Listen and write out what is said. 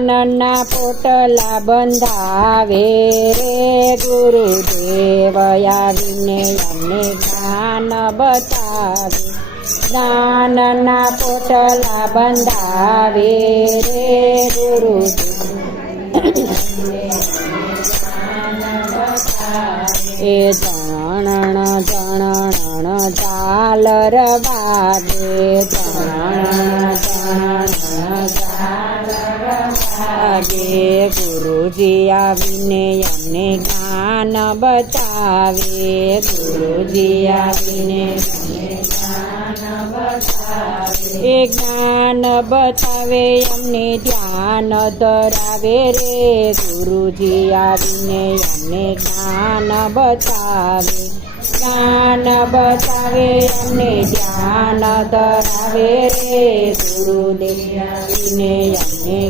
જ્ઞાનના પોટલા બંધાવે રે ગુરુદેવ આવીને અમને જ્ઞાન બતાવે જ્ઞાનના પોટલા બંધાવે રે ગુરુદેવ એ જણણ જણણ ઝાલર વાગે જણણ ઝાલર વાગે ગુરુજી આવીને અમને જ્ઞાન બતાવે ગુરુજી આવીને એ જ્ઞાન બતાવે અમને ધ્યાન ધરાવે રે ગુરુજી આવીને અમને જ્ઞાન બતાવે જ્ઞાન બતાવે અમને ધ્યાન ધરાવે રે ગુરુદેવ આવીને અમને